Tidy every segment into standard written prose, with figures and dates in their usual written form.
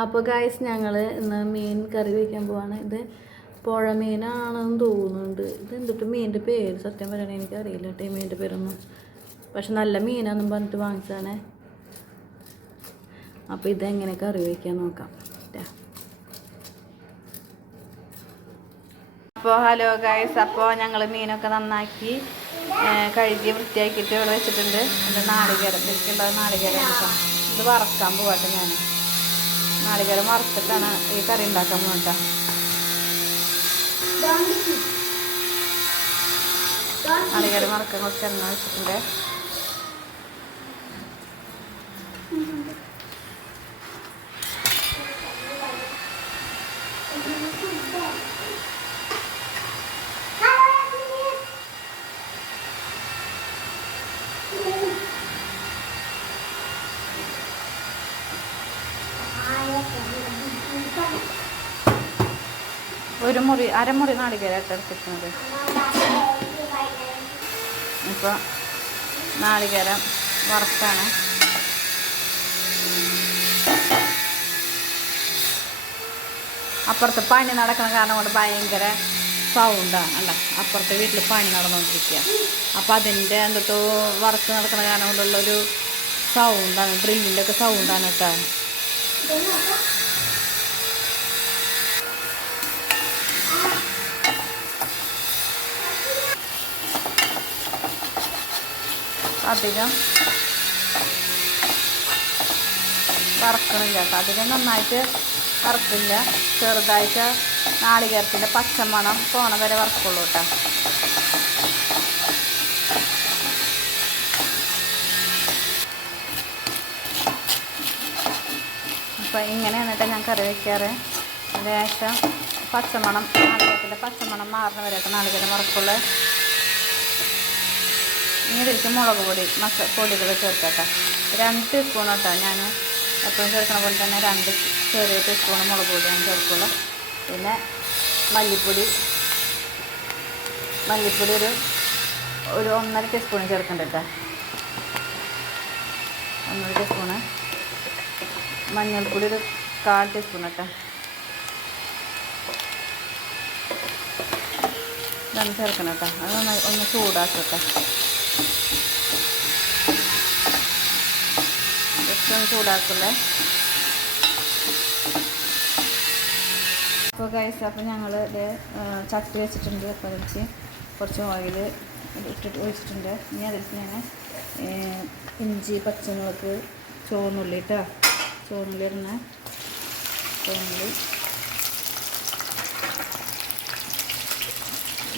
അപ്പോൾ ഗായ്സ് ഞങ്ങൾ ഇന്ന് മീൻ കറി വയ്ക്കാൻ പോവാണ്. ഇത് പുഴ മീനാണെന്ന് തോന്നുന്നുണ്ട്. ഇത് എന്തിട്ട് മീനിൻ്റെ പേര് സത്യം പറയണേ എനിക്കറിയില്ല കേട്ടോ ഈ മീനിൻ്റെ പേരൊന്നും. പക്ഷെ നല്ല മീനാണെന്നും പറഞ്ഞിട്ട് വാങ്ങിച്ചതാണ്. അപ്പോൾ ഇതെങ്ങനെ കറി വയ്ക്കാൻ നോക്കാം. അപ്പോൾ ഹലോ ഗായ്സ്, അപ്പോൾ ഞങ്ങൾ മീനൊക്കെ നന്നാക്കി കഴുകി വൃത്തിയാക്കിയിട്ട് ഇവിടെ വെച്ചിട്ടുണ്ട്. എൻ്റെ നാളികേരം ഇതിലേക്കുള്ള നാളികേരം ഇത് വറക്കാൻ പോകട്ടെ. ഞാൻ നാളികേരം വറുത്തിട്ടാണ് ഈ കറി ഉണ്ടാക്കാൻ പോകട്ടെ. നാളികേരം വറക്കാൻ കുറച്ച് എണ്ണ വെച്ചിട്ടുണ്ട്. ഒരു മുറി അരമുറി നാളികേരം എടുത്തിട്ടുണ്ട്. ഇപ്പോൾ നാളികേരം വറുത്താണ്. അപ്പുറത്ത് പണി നടക്കുന്ന കാരണം കൊണ്ട് ഭയങ്കര സൗണ്ടാണ്. അല്ല, അപ്പുറത്തെ വീട്ടിൽ പണി നടന്നുകൊണ്ടിരിക്കുക. അപ്പം അതിൻ്റെ എന്തൊട്ടോ വർക്ക് നടക്കുന്ന കാരണം കൊണ്ടുള്ളൊരു സൗണ്ടാണ്, ഡ്രില്ലിൻ്റെ ഒക്കെ സൗണ്ടാണ് കേട്ടോ. അധികം വറക്കണില്ല കേട്ടോ, അധികം നന്നായിട്ട് വറക്കില്ല. ചെറുതായിട്ട് നാളികേരത്തിൻ്റെ പച്ചമണം പോണ വരെ വറക്കുള്ളൂ കേട്ടോ. അപ്പം ഇങ്ങനെ എന്നിട്ട് ഞാൻ കറി വയ്ക്കാറ്. ലേശം പച്ചമണം നാളികേരത്തിൻ്റെ പച്ചമണം മാറുന്ന വരെയൊക്കെ നാളികേരം വറക്കുള്ളൂ. ഇനി ഇതിലേക്ക് മുളക് പൊടി പൊടികൾ ചേർക്കട്ടെ. 2 ടീസ്പൂൺ കേട്ടോ. ഞാൻ എപ്പോഴും ചേർക്കണ പോലെ തന്നെ 2 ചെറിയ ടീസ്പൂൺ മുളക് പൊടിയാണ് ചേർക്കുള്ളൂ. പിന്നെ മല്ലിപ്പൊടി ഒരു 1.5 ടീസ്പൂൺ ചേർക്കണ്ട കേട്ടോ. 1.5 ടീസ്പൂണ്. മഞ്ഞൾപ്പൊടി ഒരു 1/4 ടീസ്പൂൺ കേട്ടോ. ഇതൊന്ന് ചേർക്കണം കേട്ടോ. അത് ഒന്ന് ചൂടാക്കട്ടെ. ഒന്ന് ചൂടാക്കല്ലേ. അപ്പോൾ ഗൈസ്, അപ്പോൾ ഞങ്ങൾ ഇത് ചട്ടി വെച്ചിട്ടുണ്ട്. അപ്പോൾ അതിലേക്ക് കുറച്ച് ഓയിൽ ഇട്ടിട്ട് ഒഴിച്ചിട്ടുണ്ട്. ഇനി അതിലേക്ക് ഞാൻ ഇഞ്ചി, പച്ചമുളക്, ചുവന്നുള്ളി കേട്ടോ. ചുവന്നുള്ളി ഇടുന്ന ചുവന്നുള്ളി,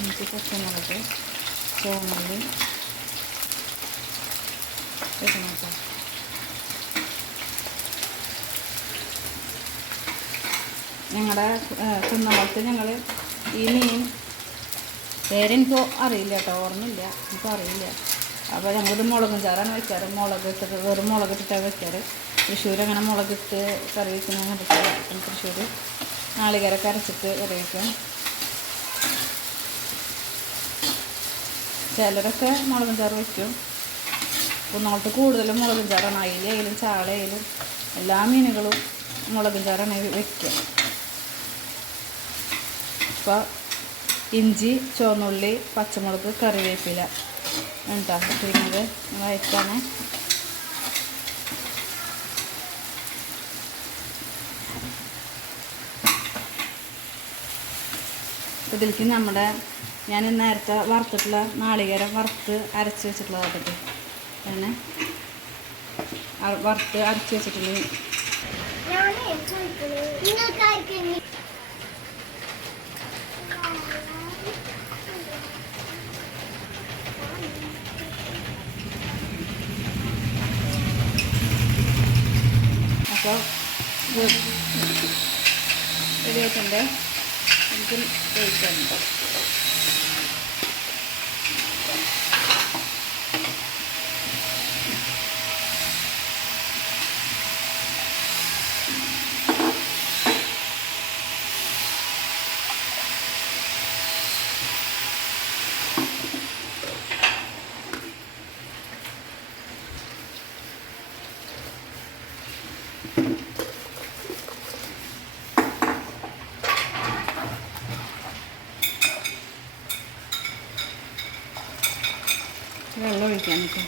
ഇഞ്ചി, പച്ചമുളക്, ചുവന്നുള്ളി ഇടണം കേട്ടോ. ഞങ്ങളുടെ കുന്നമ്പലത്ത് ഞങ്ങൾ ഈ മീൻ പേരെനിക്ക് അറിയില്ല കേട്ടോ, ഓർമ്മയില്ല, എനിക്കും അറിയില്ല. അപ്പോൾ ഞങ്ങളിത് മുളകും ചാറാണ് വയ്ക്കാറ്. മുളക് ഇട്ടിട്ട് വെറും മുളക് ഇട്ടിട്ടാണ് വയ്ക്കാറ്. തൃശ്ശൂർ അങ്ങനെ മുളകിട്ട് കറി വയ്ക്കുന്ന കണ്ടിട്ട് തൃശ്ശൂർ നാളികേരമൊക്കെ അരച്ചിട്ട് കറി വയ്ക്കും. ചിലരൊക്കെ മുളകും ചാറ് വയ്ക്കും. കുന്നോളത്ത് കൂടുതലും മുളകും ചാറാണ്. അയിലായാലും ചാളയായാലും എല്ലാ മീനുകളും മുളകും ചാറാണ് വയ്ക്കുക. അപ്പോൾ ഇഞ്ചി, ചുവന്നുള്ളി, പച്ചമുളക്, കറിവേപ്പില എന്താ ഇട്ടിരിക്കുന്നത് വയറ്റാണ്. ഇതിലേക്ക് നമ്മുടെ ഞാൻ നേരത്തെ വറുത്തിട്ടുള്ള നാളികേരം വറുത്ത് അരച്ച് വെച്ചിട്ടുള്ളതാകട്ടെ. അങ്ങനെ വറുത്ത് അരച്ച് വെച്ചിട്ടുണ്ട്. അപ്പോൾ റെഡി ആയിട്ടുണ്ട്. എനിക്ക് കഴിക്കാനുണ്ട്. കഴിക്കാൻ നിൽക്കും.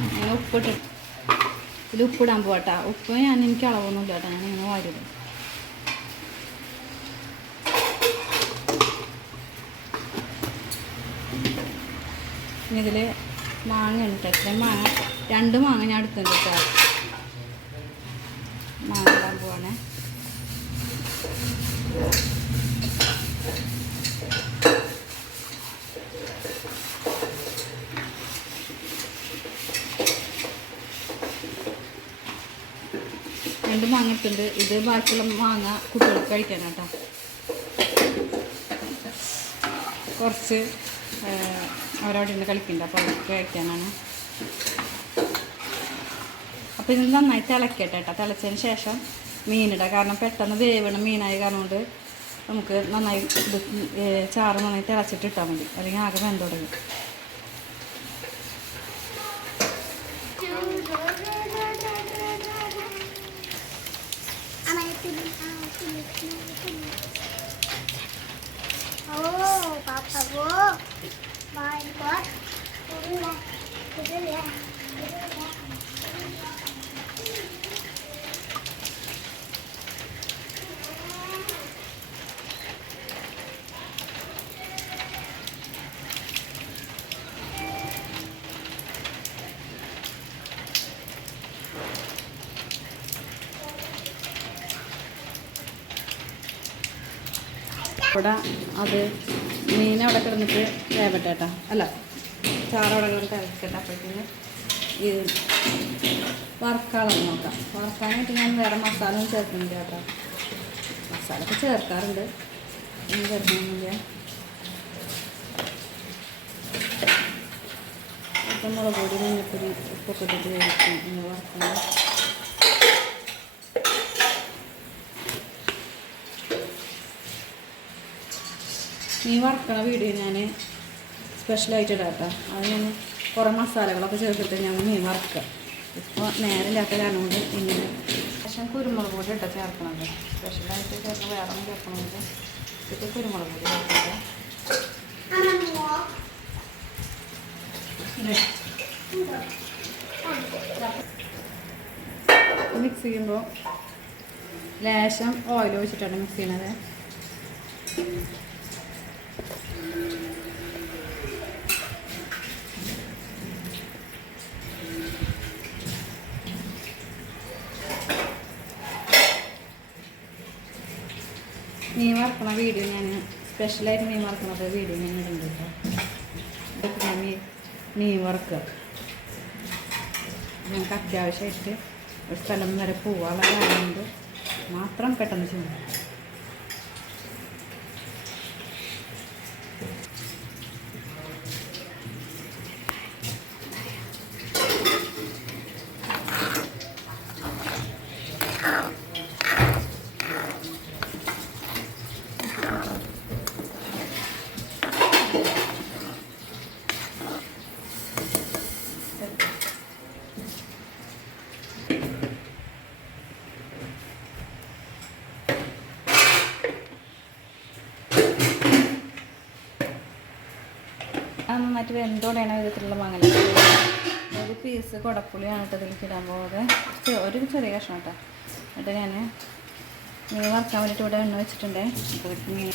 അങ്ങനെ ഉപ്പിട്ട് ഇതിൽ ഉപ്പിടാൻ പോകട്ടാ. ഉപ്പ് എനിക്ക് അളവൊന്നുമില്ല കേട്ടോ, ഞാൻ ഇങ്ങനെ വാരിടും. ഇനി ഇതിൽ മാങ്ങ ഉണ്ട്. ഇത്രയും മാങ്ങ 2 മാങ്ങ ഞാൻ എടുത്തിട്ടുണ്ട് കേട്ടോ. മാങ്ങ ഇടാൻ പോവാണേ. രണ്ട് മാങ്ങ ഇട്ടുണ്ട്. ഇത് ബാക്കിയുള്ള മാങ്ങ കുട്ടികൾക്ക് കഴിക്കാനാട്ടോ. കുറച്ച് അവരവിടെ നിന്ന് കളിക്കുന്നുണ്ട്, അപ്പോൾ അവർക്ക് കഴിക്കാനാണ്. അപ്പോൾ ഇത് നന്നായി തിളക്കട്ടെ കേട്ടോ. തിളച്ചതിന് ശേഷം മീനിടാം. കാരണം പെട്ടെന്ന് വേവണം മീനായ കാരണം കൊണ്ട് നമുക്ക് നന്നായി ഇത് ചാറ് നന്നായി തിളച്ചിട്ട് ഇട്ടാൽ മതി, അല്ലെങ്കിൽ ആകെ വെന്ത് തുടങ്ങും. ഇവിടെ അത് മീൻ അവിടെ കിടന്നിട്ട് വേവട്ടെ കേട്ടോ. അല്ല, ചാറവിടെ കിടന്നിട്ട് ഇറക്കട്ടെ. അപ്പോഴത്തേന് ഈ വറുക്കാളൊന്ന് നോക്കാം. വറുക്കാനായിട്ട് ഞാൻ വേറെ മസാല ഒന്നും ചേർക്കുന്നില്ല കേട്ടോ. മസാല ഒക്കെ ചേർക്കാറുണ്ട്, ഒന്നും ചേർക്കണമെന്നില്ല. ഇപ്പം മുളക് പൊടി മഞ്ഞപ്പൊടി ഉപ്പൊക്കെ ഇട്ടിട്ട് വേവിക്കും ഇങ്ങനെ വറുക്കണം. മീൻ വറുക്കണ വീഡിയോ ഞാൻ സ്പെഷ്യലായിട്ട് ഇടാം കേട്ടോ. അത് ഞാൻ കുറേ മസാലകളൊക്കെ ചേർത്തിട്ട് ഞാൻ മീൻ വറുക്കുക. ഇപ്പോൾ നേരമില്ലാത്ത കാരണം കൊണ്ട് ഇങ്ങനെ പക്ഷേ കുരുമുളക് പൊടി ഇട്ടാൽ ചേർക്കണത്. സ്പെഷ്യലായിട്ട് ചേർന്ന് വേറെ ഒന്നും ചേർക്കണമെങ്കിൽ ഇത് കുരുമുളക് പൊടി ചേർക്കുന്നത്. മിക്സ് ചെയ്യുമ്പോൾ ലേശം ഓയിൽ ഒഴിച്ചിട്ടാണ് മിക്സ് ചെയ്യണത്. മീൻ വറുക്കണ വീഡിയോ ഞാൻ സ്പെഷ്യലായിട്ട് മീൻ വറുക്കണത് വീഡിയോ ഞാൻ ഇടുന്നുണ്ട് കേട്ടോ. ഇതൊക്കെ ഞാൻ മീൻ വറുക്കുക. ഞങ്ങൾക്ക് അത്യാവശ്യമായിട്ട് ഒരു സ്ഥലം വരെ പോവാനുള്ള കാരണം കൊണ്ട് മാത്രം പെട്ടെന്ന് ചെയ്യും. നന്നായിട്ട് വെന്തോടെയാണ് വിധത്തിലുള്ള മങ്ങല. ഒരു പീസ് കുടപ്പുളിയാണ് കേട്ടോ ഇതിലേക്ക് ഇടാൻ പോകുന്നത്. ഒരു ചെറിയ കഷ്ണം കേട്ടോ. എന്നിട്ട് ഞാൻ മീൻ വറുക്കാൻ വേണ്ടിയിട്ട് ഇവിടെ എണ്ണ വെച്ചിട്ടുണ്ടേ. അപ്പോൾ മീൻ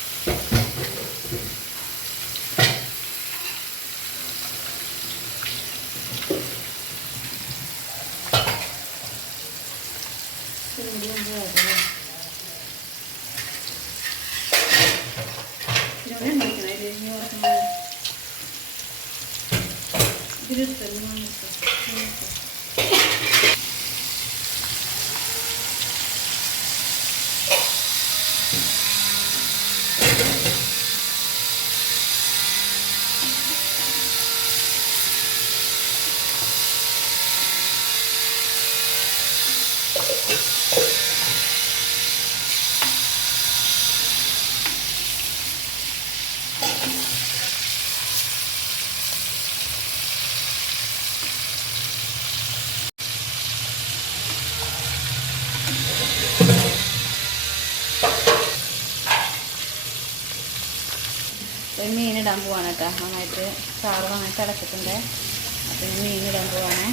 മീനിടാൻ പോവാണ് കേട്ടോ. നന്നായിട്ട് ചാറ് നന്നായിട്ട് തിളച്ചിട്ടുണ്ട്. അപ്പം ഞാൻ മീനിടാൻ പോവാണ്.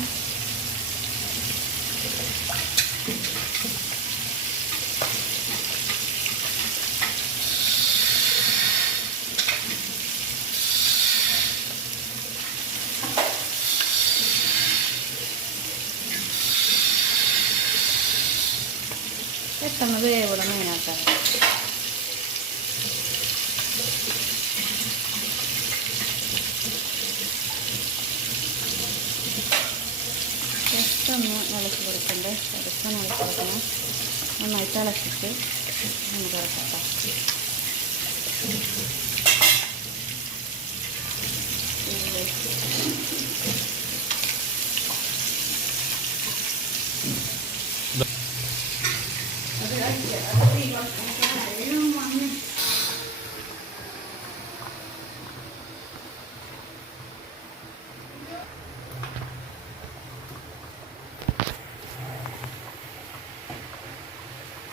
പെട്ടെന്ന് വേവിട മീനാക്കാം. ജസ്റ്റൊന്ന് ഇളക്കി കൊടുക്കണ്ടേ. ജസ്റ്റൊന്ന് ഇളക്കി കൊടുക്കണം. നന്നായിട്ട് ഇളക്കിയിട്ട് നമുക്ക് ഇറക്കാം.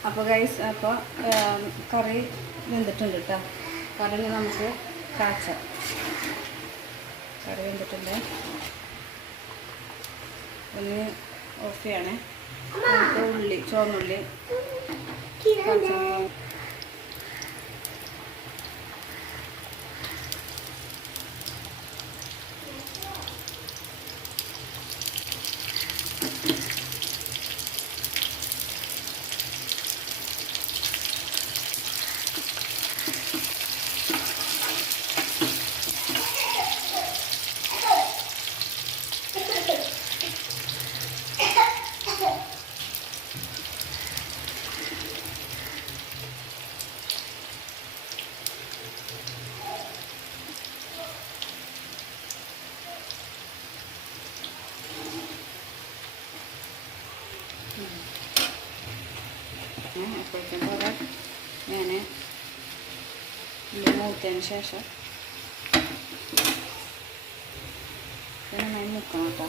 അപ്പോൾ ഗൈസ്, അപ്പോൾ കറി വെന്തിട്ടുണ്ട് കേട്ടോ. കറി നമുക്ക് കാച്ചാം. കറി വെന്തിട്ടുണ്ട്. ഒന്ന് ഓഫ് ചെയ്യണേ. നമുക്ക് ഉള്ളി, ചുവന്നുള്ളി കാച്ചാം. അപ്പോഴത്തേക്കും പോലെ ഞാൻ മൂത്തതിന് ശേഷം നന്നായി മുക്കണം കേട്ടോ.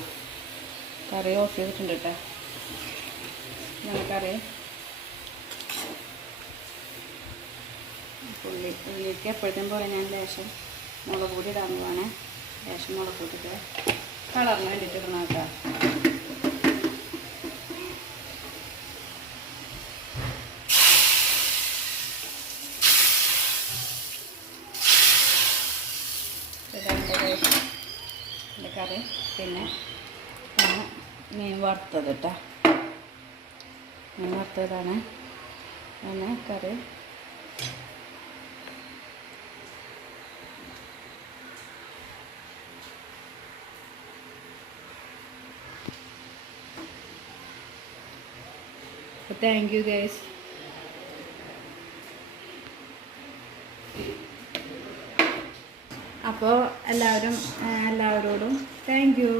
കറി ഓഫ് ചെയ്തിട്ടുണ്ട് കേട്ടോ. കറി ഉള്ളിക്ക് എപ്പോഴത്തേക്കും പോലെ ഞാൻ ലേശം മുളക് പൊടി ഇടാൻ പോവാണ്. ലേശം മുളക് പൊടിക്ക് കളറിന് വേണ്ടിയിട്ട് ഇടണം കേട്ടോ. കറി പിന്നെ മീൻ വറുത്തത് കേട്ടോ. മീൻ വറുത്തതാണ് പിന്നെ കറി. Thank you guys. അപ്പോൾ എല്ലാവരോടും താങ്ക് യു.